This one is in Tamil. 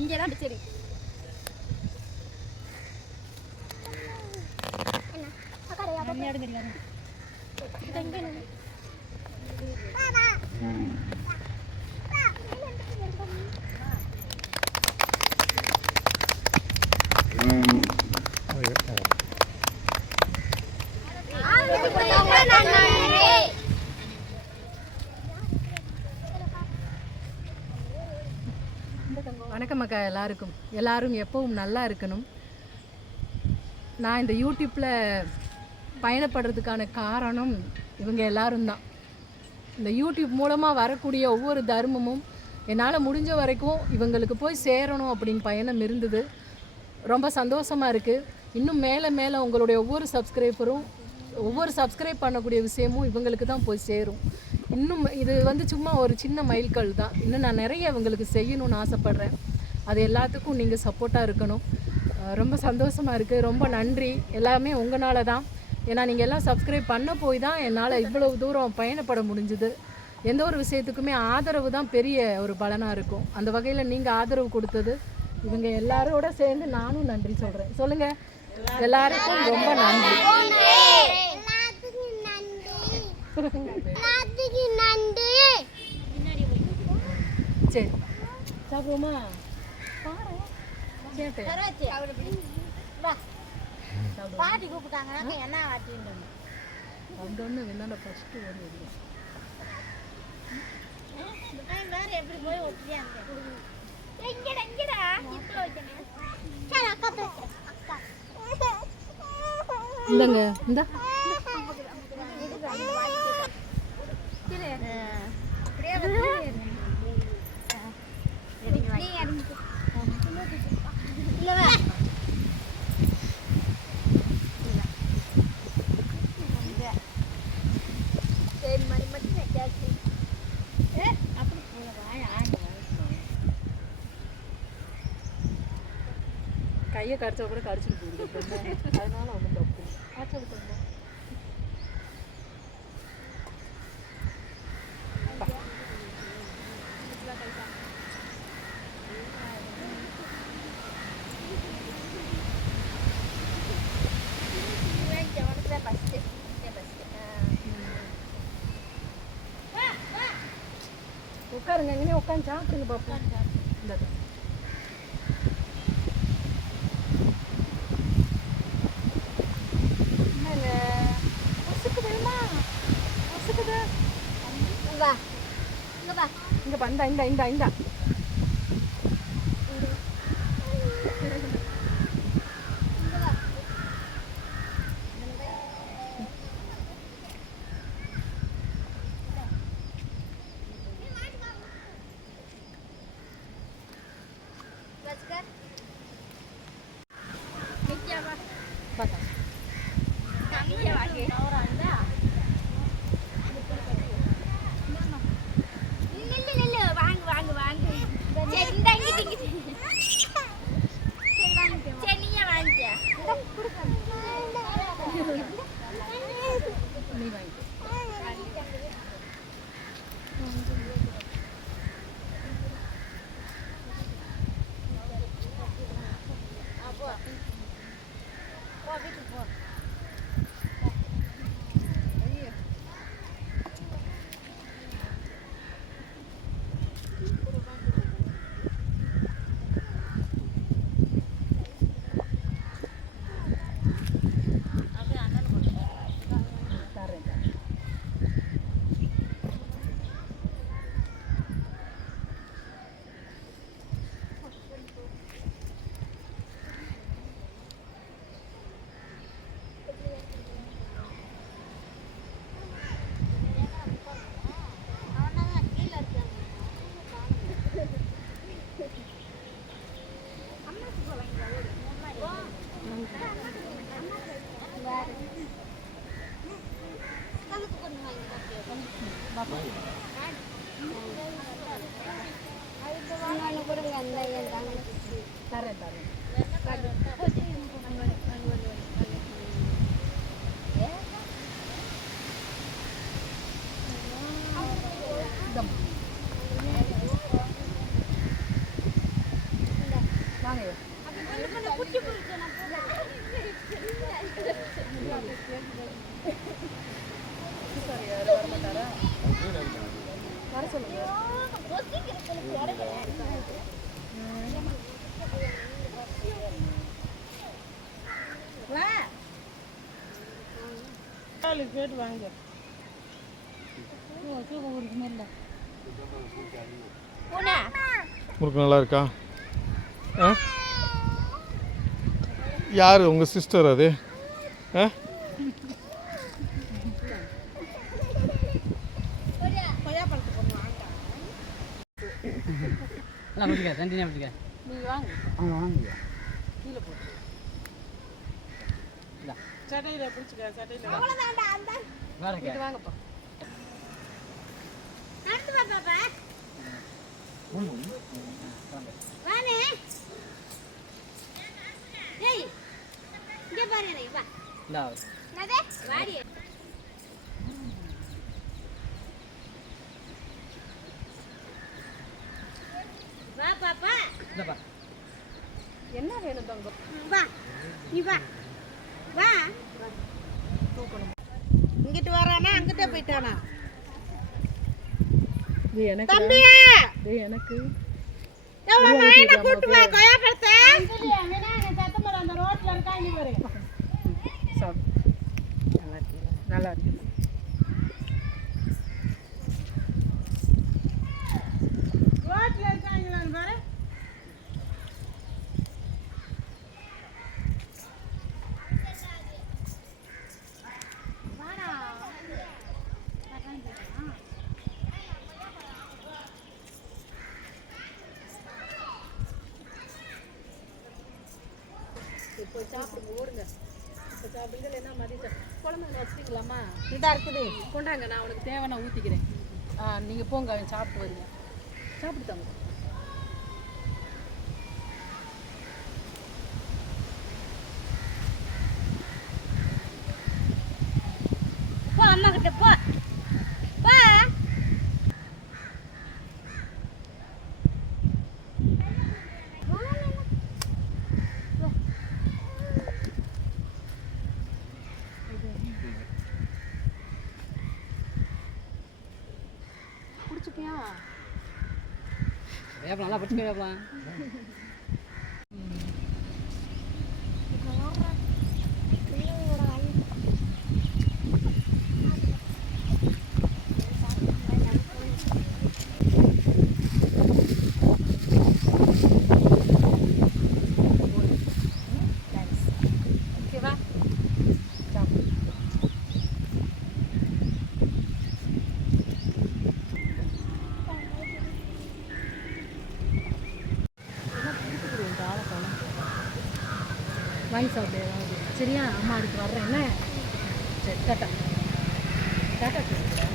இங்கதான் சரி. வணக்கம் அக்கா. எல்லாரும் எப்பவும் நல்லா இருக்கணும். நான் இந்த யூடியூப்பில் பயணப்படுறதுக்கான காரணம் இவங்க எல்லாரும் தான். இந்த யூடியூப் மூலமாக வரக்கூடிய ஒவ்வொரு தர்மமும் என்னால் முடிஞ்ச வரைக்கும் இவங்களுக்கு போய் சேரணும் அப்படின்னு பயணம் இருந்தது. ரொம்ப சந்தோஷமாக இருக்குது. இன்னும் மேலே மேலே உங்களுடைய ஒவ்வொரு சப்ஸ்கிரைப் பண்ணக்கூடிய விஷயமும் இவங்களுக்கு தான் போய் சேரும். இன்னும் இது சும்மா ஒரு சின்ன மைல்கல் தான். இன்னும் நான் நிறைய இவங்களுக்கு செய்யணும்னு ஆசைப்பட்றேன். அது எல்லாத்துக்கும் நீங்கள் சப்போர்ட்டாக இருக்கணும். ரொம்ப சந்தோஷமாக இருக்குது. ரொம்ப நன்றி. எல்லாமே உங்களால் தான். ஏன்னா நீங்கள் எல்லாம் சப்ஸ்கிரைப் பண்ண போய் தான் என்னால் இவ்வளவு தூரம் பயணப்பட முடிஞ்சுது. எந்த ஒரு விஷயத்துக்குமே ஆதரவு தான் பெரிய ஒரு பலனாக இருக்கும். அந்த வகையில் நீங்கள் ஆதரவு கொடுத்தது இவங்க எல்லாரோட சேர்ந்து நானும் நன்றி சொல்கிறேன். சொல்லுங்கள், எல்லாருக்கும் ரொம்ப நன்றி. சரி சாப்பிடுவோமா? பாட்டி கூப்பிட்டாங்க. என்ன ஆட்டின்னு வந்தோன்னு என்னோட ஃபஸ்ட்டு ஒரு எப்படி போய் ஒட்டியா இல்லைங்க. இந்த கையை கடிச்சா கூட கடிச்சிட்டு போகுது. அதனால ஒன்றும் தப்பு காய்ச்சல் கொஞ்சம் உட்காருங்க. இங்கே உட்காந்து சாப்பிடுங்க பாப்போம். இந்த இங்க இந்த இந்த இந்த மாட்டாரா? வர சொல்லுங்க. வா கேட்டு வாங்க. முறுக்கு நல்லா இருக்கா? யார் உங்கள் சிஸ்டர் அது? நீங்க வாங்க. கீழே போட்டு. சட்டையில பிடிச்சிக்க, சட்டையில இங்கிட்டு வாங்கப்பா. நடந்து வா பாப்பா வானே ஏய் இங்க பாரு நீ வா நதே வாடி வா பாப்பா என்ன வேணும் தங்கம்? வா நீ வா வா இங்கிட்டு வரானா அங்கிட்ட போயிட்டானா? இது எனக்கு. தம்பியா இது எனக்கு. மைனா கூட்டு வா கொயா பழத்தை. சத்தமரம் அந்த ரோட்ல இருக்கா நீ பாரு நல்லா இருக்கு. ரோட்ல இருக்காங்களான்னு பாரு. இப்போ சாப்பிடுங்க, ஓடுங்க. இப்போ சாப்பிடுங்க, இல்லைன்னா மதியம் குழம்புல வச்சுட்டீங்களாம்மா? இதா இருக்குது. கொண்டாங்க, நான் உனக்கு தேவை நான் ஊற்றிக்கிறேன். நீங்கள் போங்க, அவன் சாப்பிட்டு வரீங்க. சாப்பிடுத்தாங்க. போ அம்மா கிட்ட போ போ பிடிச்சிக்கியா? வேப்பலாம் நல்லா பச்சை வேப்பலாம். ஓகேவா? சாப்பிடு. வாங்கி சாப்பிடு ஏதாவது. சரியா? அம்மா அதுக்கு வர்றேன் என்ன? சரி டாட்டா டாட்டா.